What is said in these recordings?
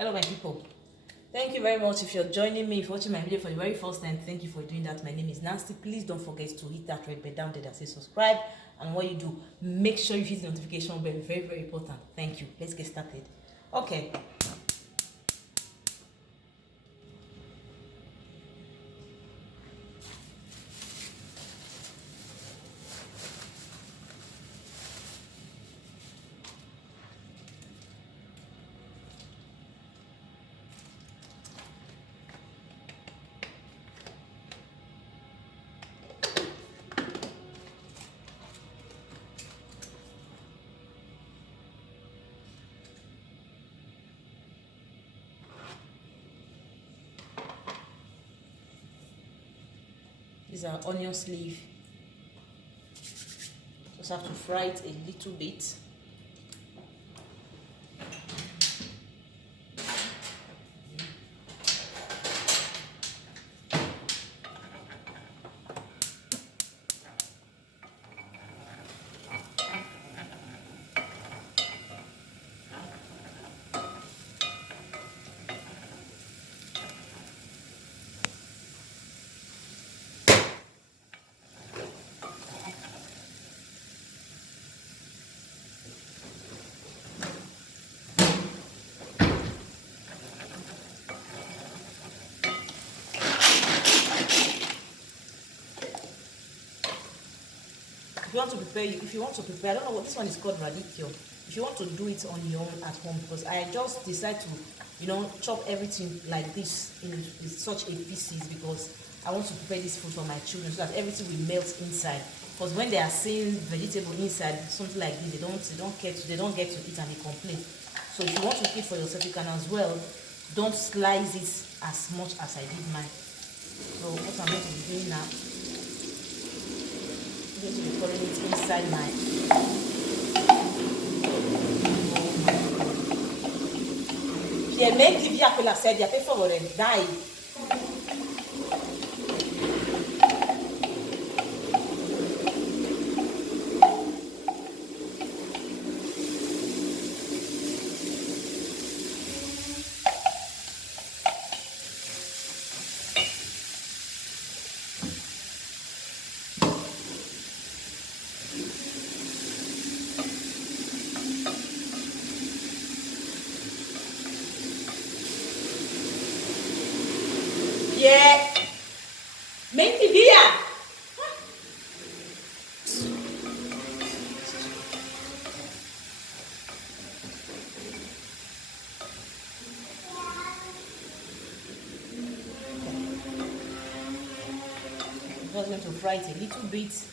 Hello my people, thank you very much. If you're joining me, if you're watching my video for the very first time, thank you for doing that. My name is Nancy. Please don't forget to hit that red bell down there that says subscribe, and what you do, make sure you hit the notification bell. Very important. Thank you. Let's get started. Okay, these are onion sleeve. Just have to fry it a little bit. If you want to prepare, I don't know what this one is called, radicchio. If you want to do it on your own at home, because I just decide to, chop everything like this in such a pieces, because I want to prepare this food for my children so that everything will melt inside. Because when they are seeing vegetable inside, something like this, they don't get to eat and they complain. So if you want to eat for yourself, you can as well. Don't slice it as much as I did mine. So what I'm going to be doing now, I'm going to be pouring it inside my. Piementi via quella sedia, per favore, dai. Yeah. Menti via. I'm just going to fry it a little bit,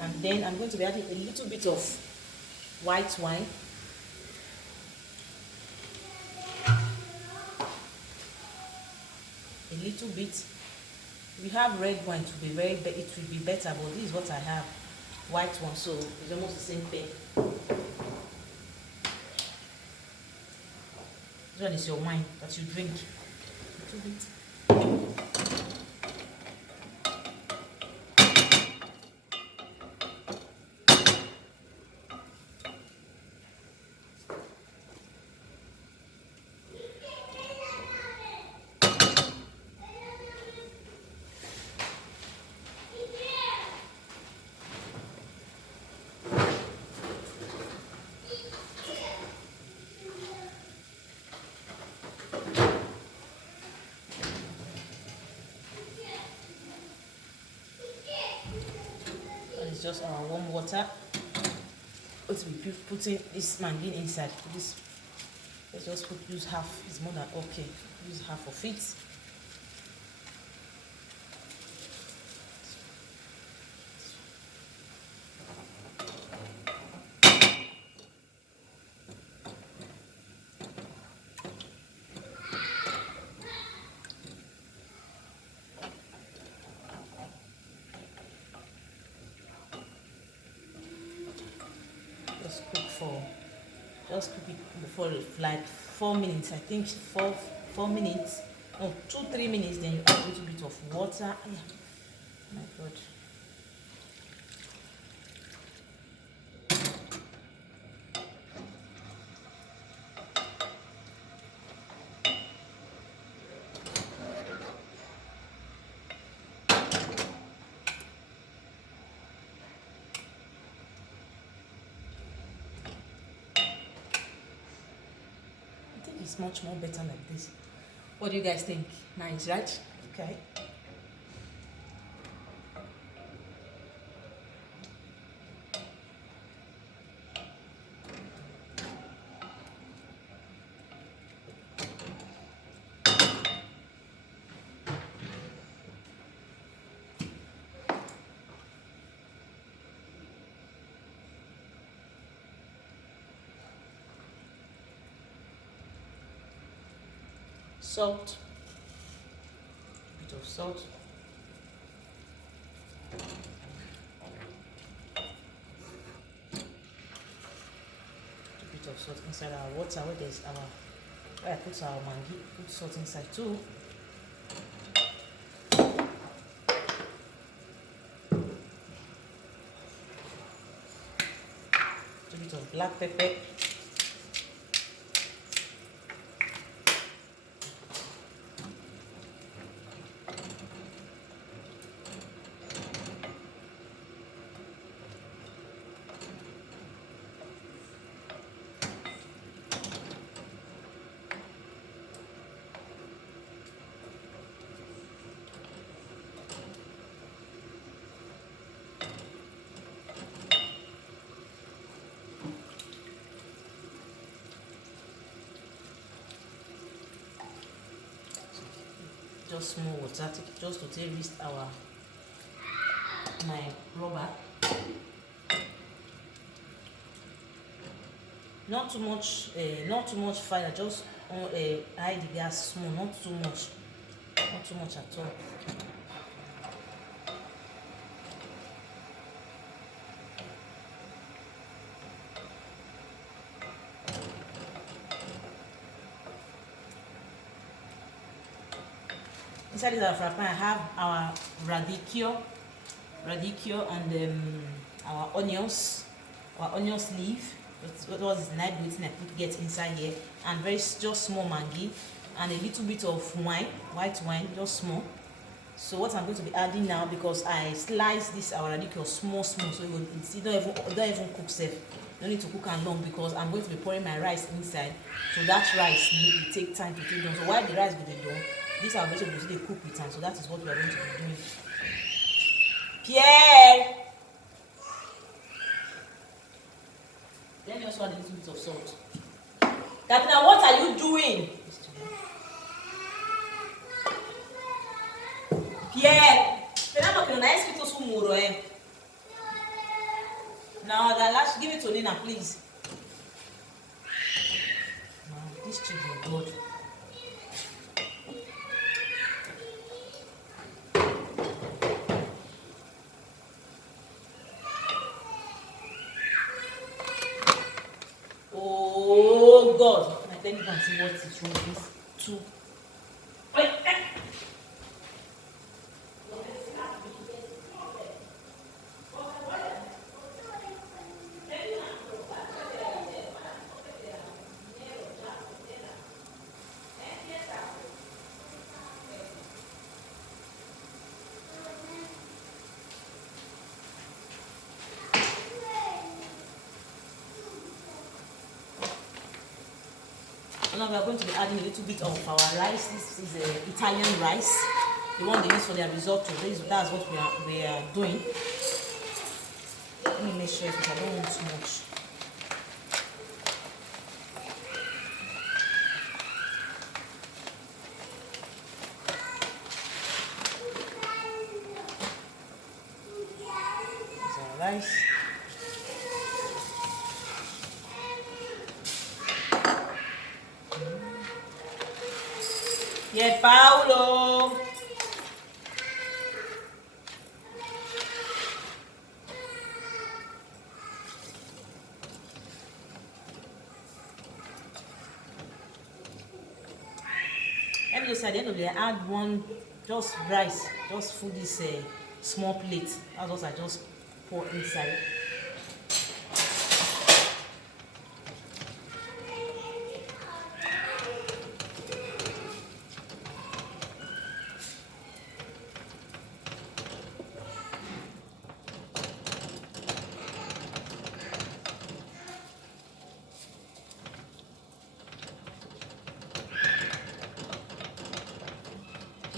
and then I'm going to be adding a little bit of white wine. A little bit. We have red wine to be it will be better, but this is what I have, white one, so it's almost the same thing. This one is your wine that you drink. A little bit. It's just our warm water. Let's be putting this mangin inside. This, let's just use half. It's more than okay. Use half of it. Just cook it for like 4 minutes. I think 4 minutes, no, 2-3 minutes. Then you add a little bit of water. Yeah. My God. It's much more better like this. What do you guys think? Nice, right? Okay. Salt, a bit of salt, a bit of salt inside our water where there's our, where I put our mangi, put salt inside too. A bit of black pepper. Just small water, just to take rest my rubber. Not too much fire. Just hide the gas small, not too much at all. Inside this fry pan, I have our radicchio and our onions leaf. What was this night waiting I put get inside here, and very just small mangi and a little bit of white wine, just small. So what I'm going to be adding now, because I slice this our radicchio small, so it don't even cook safe. No need to cook and long, because I'm going to be pouring my rice inside. So that rice will take time to take down. So while the rice will be done, these are vegetables they cook with time. So that is what we are going to be doing. Pierre! Let me also add a little bit of salt. Katina, what are you doing? Pierre! Speriamo che non hai scritto sul muro, eh. No, let's give it to Nina, please. No, this chicken is good. Oh God! Let me go and see what is wrong with this too. Wait. Now we are going to be adding a little bit of our rice. This is Italian rice, the one they use for their risotto. That's what we are doing. Let me make sure because I don't want too much. This is our rice. Yeah, Paulo. Let me just at the end of the day, add one just rice, just full this small plate. That's what I just pour inside.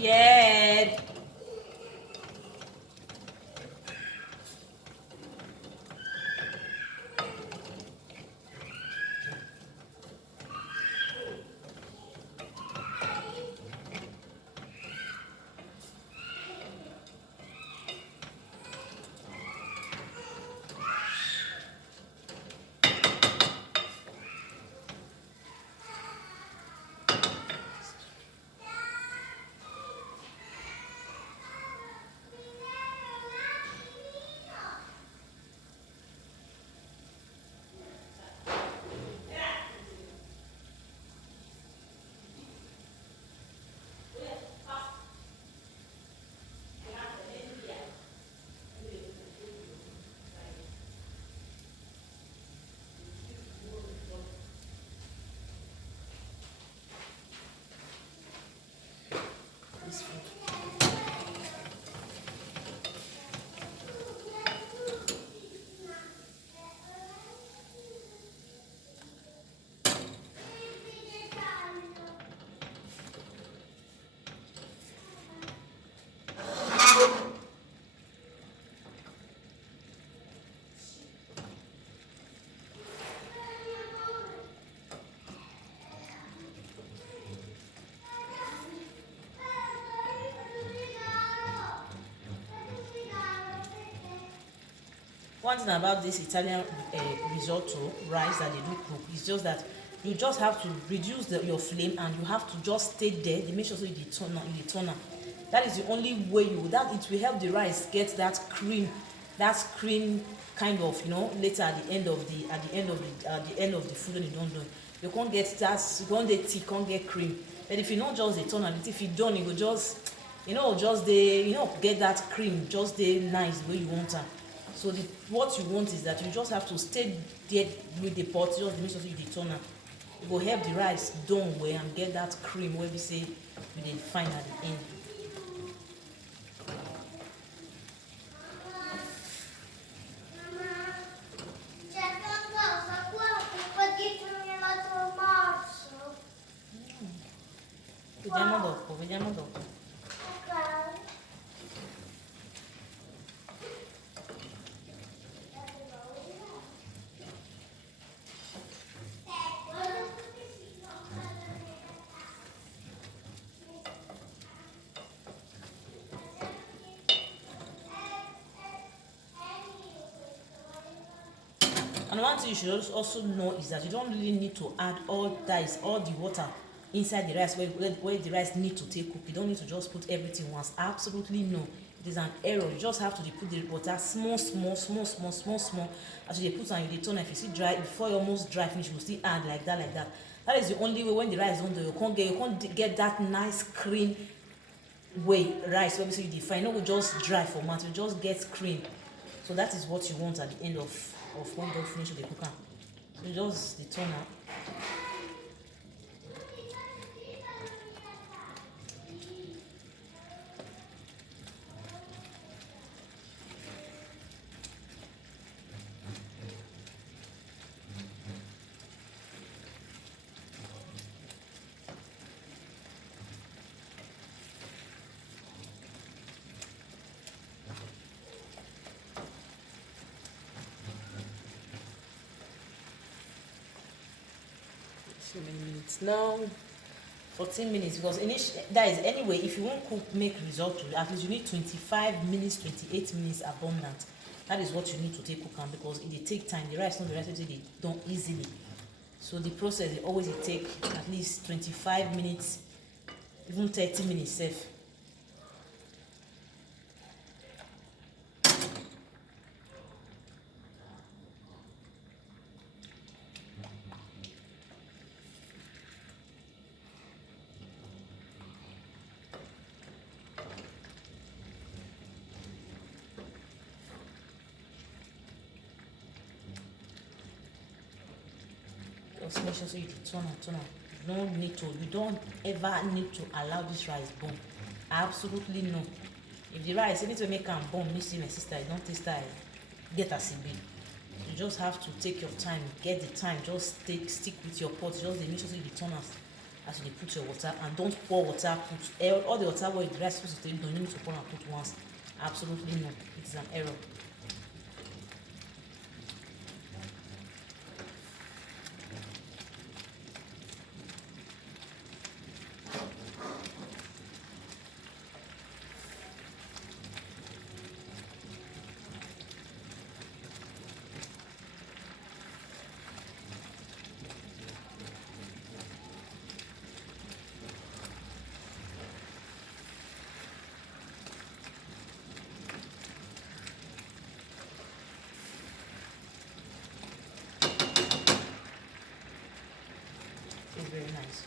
scared. This food. One thing about this Italian risotto rice that they do cook is just that you just have to reduce your flame, and you have to just stay there. They make sure so you turn am. That is the only way you that it will help the rice get that cream kind of, later at the end of the food when you don done. You can't get that, you can't get thick, can't get cream. But if you not just dey turn am, if you done, you go just get that cream, just dey nice the way you want am. So what you want is that you just have to stay there with the pot, just make sure you dey turn am. It go help the rice done well and get that cream wey be say you dey find at the end. Vediamo dopo. And one thing you should also know is that you don't really need to add all the water inside the rice where the rice need to take cook. You don't need to just put everything once. Absolutely no. It is an error. You just have to put the water small as you put and you turn. If you see dry, before you almost dry finish, you will still add like that. That is the only way. When the rice don't do, you can't get that nice cream way rice where you define. No, will just dry for months. You just get cream. So that is what you want at the end of when you finish with the cooker. So you just the turn out. So many minutes now. 14 minutes, because that is anyway, if you won't make risotto, at least you need 25 minutes, 28 minutes abundant. That is what you need to take cook, because it dey take time. The rice, not the rice they done easily. So the process it take at least 25 minutes, even 30 minutes safe. Just make sure so you turn am. You don't ever need to allow this rice burn. Absolutely no. If the rice, you need to make am burn, me see my sister, you don't taste that, get as e be. You just have to take your time, get the time, just stick with your pot, just make sure so you turn am as you dey put your water, and don't pour water put all the water wey the rice supposed to take don't need to pour and put once. Absolutely no, it is an error. It's very nice.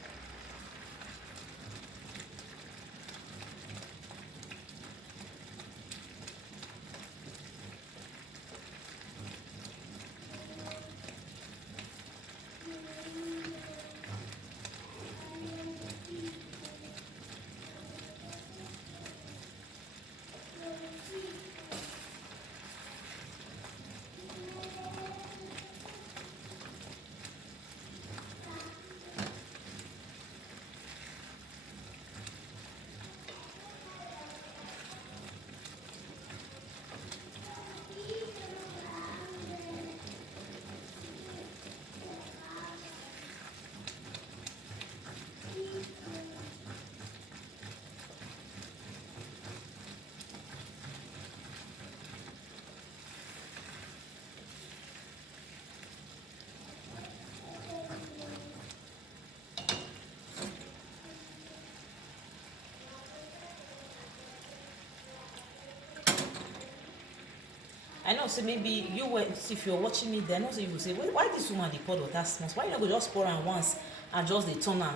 I know, so maybe you were, if you're watching me, then also you will say, why this woman dey pour water small? Why you not go just pour am once and just dey turn am,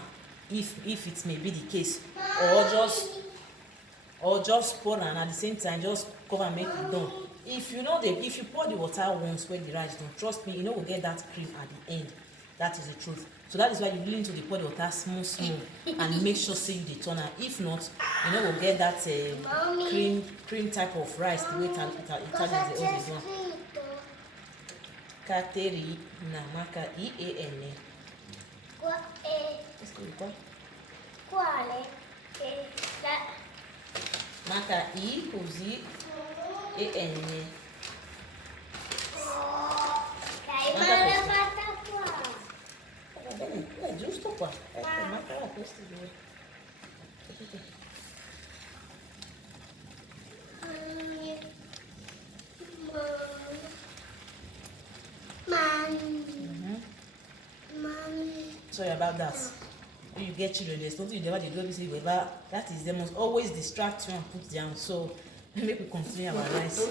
if it may be the case, or just pour am at the same time, just cover and make it done. If you know if you pour the water once when the rice done, trust me, you no go get that cream at the end. That is the truth. So that is why you really need to dey pour the water small and make sure say you dey turn am. If not, you no go get that cream type of rice the way Italians dey always do am. Caterina, marca I-E-N. Quale? Marca I così E-N. Dai, ma l'ha fatta qua. Va bene, è giusto qua. Ecco, marca là, questi due. Sorry about that. When you get children, there's something you never do. You say, whatever that is, they must always distract you and put down. So make we continue our rice.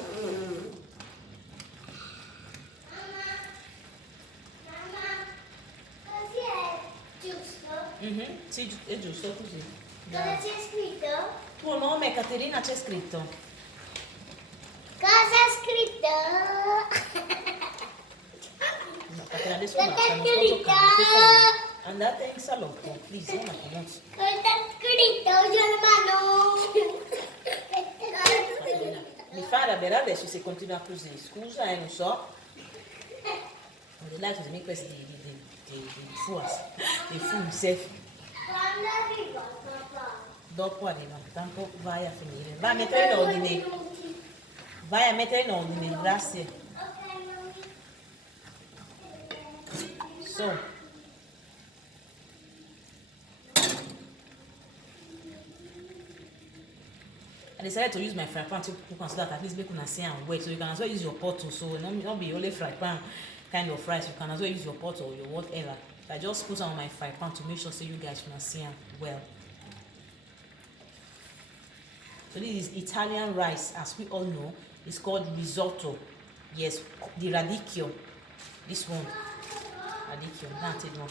Così è giusto? Sì, è giusto così. Cosa c'è scritto? Tuo nome, Caterina, c'è scritto. Cosa è scritto? No, Caterina, adesso basta, non sto giocando. Per favore, andate in salotto, please, non la Cosa è scritto? Germano? Caterina, mi fa arrabbiare adesso se continua così. Scusa, non so. Non è là così, questi di safe. Quando arriva papà? Dopo arriva, tanto vai a finire. Vai a mettere in ordine. Vai a mettere in ordine, grazie. Ok, mami. So. I decided to use my fry pan to cook so that at least make una see am well. So you can as well use your pot too. So not be only fry pan kind of rice. You can as well use your pot or your whatever. I just put on my fry pan to make sure so you guys can see am well. So this is Italian rice, as we all know. It's called risotto. Yes, the radicchio. This one, radicchio. That's it one.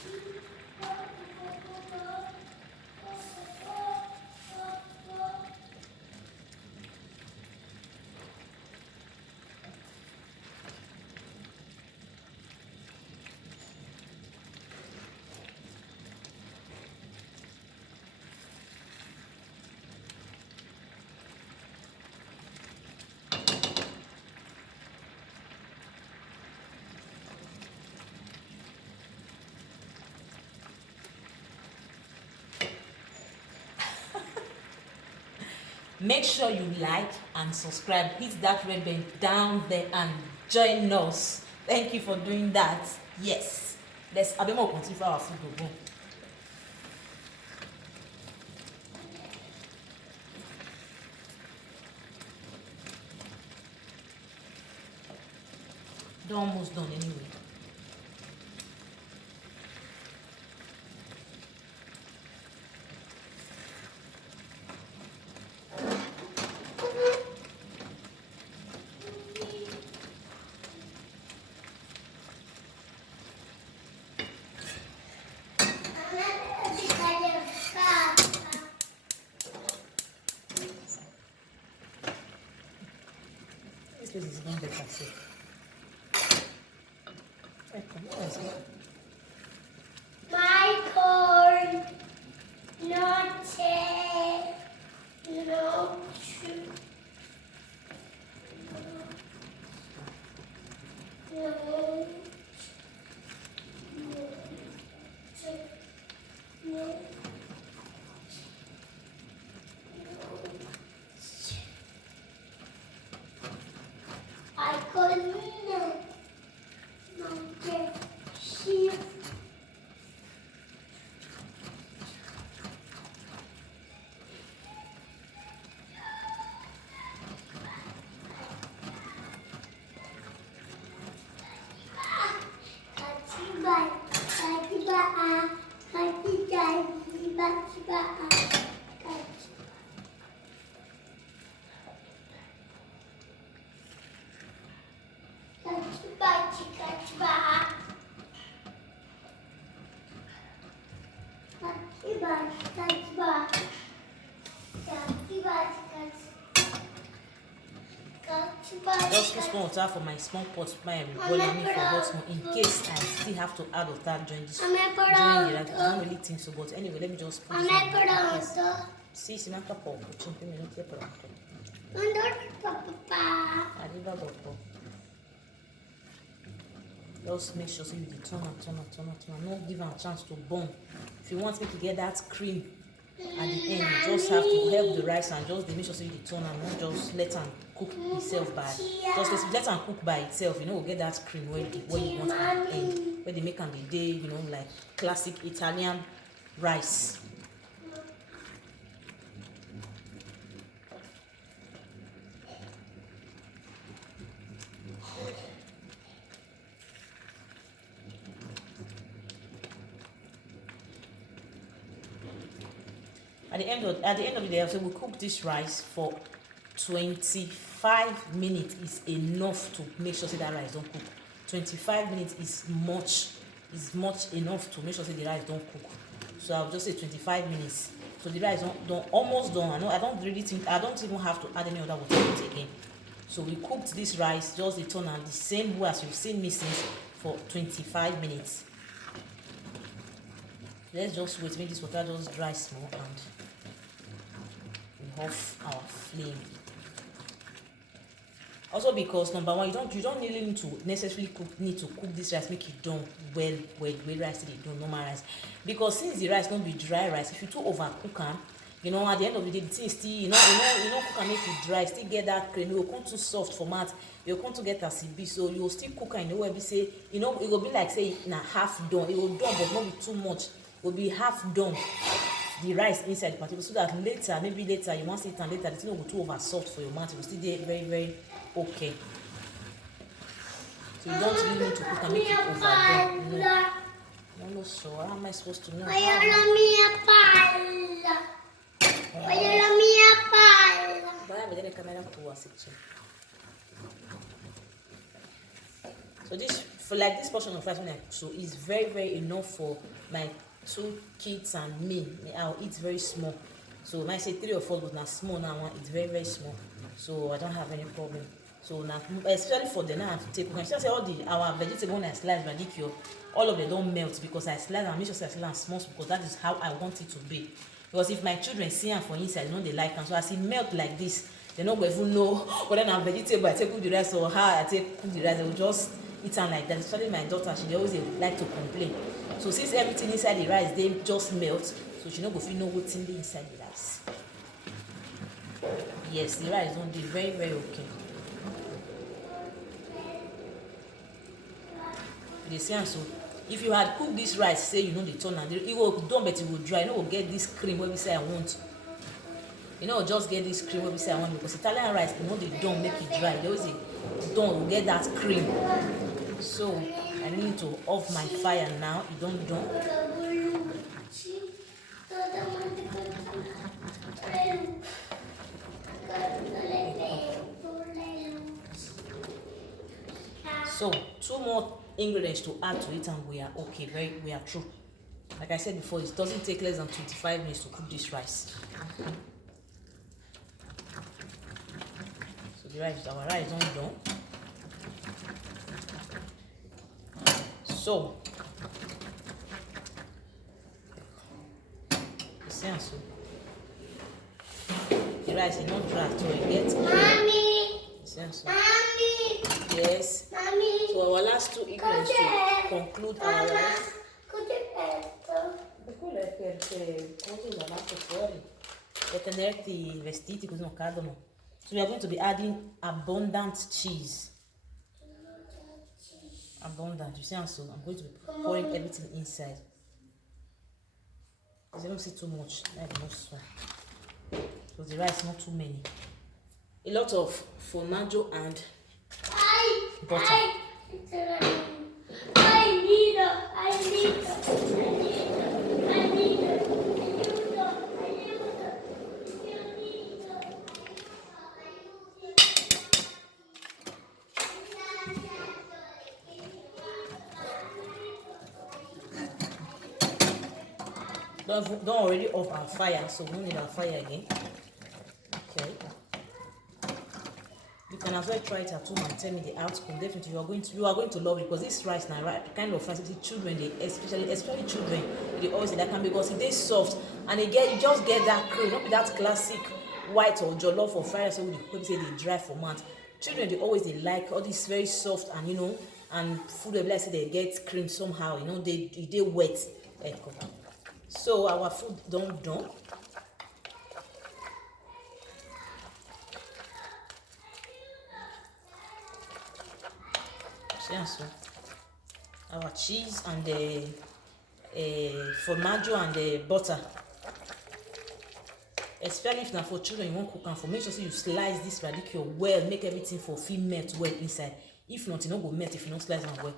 Make sure you like and subscribe. Hit that red button down there and join us. Thank you for doing that. Yes. Let's abemo continue for our food go go. They're almost done anyway. This place is even better safe. My corn, not no true. No. No. I couldn't she Just put small water for my small pot, my boiling me for hot more in case I still have to add water during this. During the right, I don't really think so, but anyway, let me just put this on. See, si manca poco, 5 minuti e pronto. Arriva dopo. Just make sure so you turn and not give am a chance to burn. If you want to make you get that cream at the end, you just have to help the rice and just make sure so you turn and not just let am cook itself by just let am cook by itself. You know, we'll get that cream where you want at the end, where they make am the day, you know, like classic Italian rice. At the end of the day, so we cook this rice for 25 minutes is enough to make sure that rice don't cook. 25 minutes is much enough to make sure the rice don't cook. So I'll just say 25 minutes. So the rice don't almost done. I don't really think I don't even have to add any other water to it again. So we cooked this rice just the turn and the same way as you've seen me since for 25 minutes. Let's just wait, make this water just dry small and we off our flame. Also because number one, you don't really need to necessarily cook this rice, make it done well rice they do normal rice. Because since the rice don't be dry rice, if you too overcook am, you know, at the end of the day, the thing still, you know, cook and make it dry, still get that cream, it will come too soft for mat, it will come to get as it be, so you will still cook and you know where be say, you know, it will be like say na half done, it will done but not be too much, it will be half done. The rice inside the potato, so that maybe later you want to eat and later the thing will go too over soft for your mouth, it will still be very okay. So you don't really need to cook and make it overdone. No, so how am I supposed to know? So this, for like this portion of rice when I cook, so is very enough for my 2 kids and me. I'll eat very small. So when I say 3 or 4, but now small now, it's very small. So I don't have any problem. So now, especially for the now, I have to take. You can say all our vegetable when I slice radicchio, all of them don't melt because I slice and make sure I slice them small because that is how I want it to be. Because if my children see them for inside, you know they like them. So as it melt like this, they don't even know whether I'm vegetable I take cook the rice or how I take cook the rice. They will just eat them like that. Especially my daughter, she always like to complain. So since everything inside the rice they just melt, so she no go fit know what's in the inside the rice. Yes, the rice don't dey very very okay. You dey see am so. If you had cooked this rice, say you know dey turn am, e go done but e go dry. You no go get this cream wey be say I want. You no go just get this cream wey be say I want, because Italian rice e no dey done make e dry. E dey always dey done go get that cream. So I need to off my fire now. E don done. So 2 more ingredients to add to it and we are okay. We are through. Like I said before, it doesn't take less than 25 minutes to cook this rice. So our rice is not done. So so the rice is not dry so it gets Mommy. So. Mommy. Yes. Mommy. So our last 2 ingredients to conclude our rice. So we are going to be adding abundant cheese. Abundant. You see how so? I'm going to be pouring everything inside. Because I don't see too much. That's not so. Because the rice not too many. A lot of formaggio and butter. I need it. Don't already off our fire, so we don't need our fire again. Okay. You can as well try it at home and tell me the outcome. Definitely, you are going to love it, because this rice now, right, the kind of rice children, especially children, they always say that can, because it is soft and you just get that cream, not be that classic white or jollof or fried rice. So we say they dry for months. Children they like all this very soft and and food like say they get cream somehow. They wet. So our food done. So our cheese and the formaggio and the butter, especially if now for children you want cook and for, make sure you slice this radicchio well, make everything for fit melt well inside. If not, it no go melt if you don't slice them well.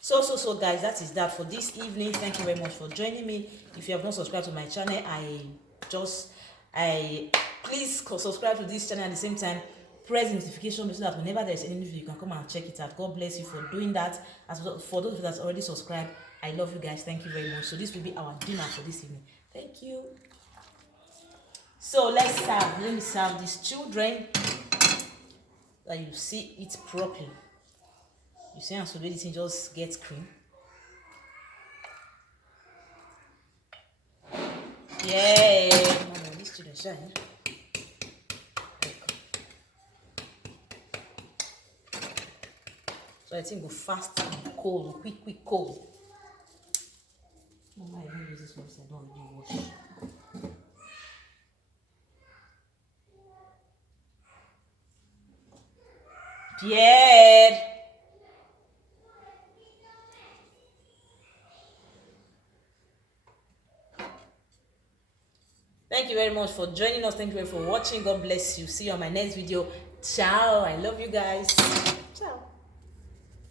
So guys, that is that for this evening. Thank you very much for joining me. If you have not subscribed to my channel, please subscribe to this channel. At the same time, press the notification bell so that whenever there's any new video, you can come and check it out. God bless you for doing that. As for those that's already subscribed, I love you guys. Thank you very much. So this will be our dinner for this evening. Thank you. So let me serve these children that you see it properly. You see how so this thing just gets cream. Yeah, these children shine. So I think go fast and cold, quick cold. Mama, I don't use this one, so I don't really wash. Pierre. Thank you very much for joining us. Thank you very much for watching. God bless you. See you on my next video. Ciao. I love you guys. Ciao.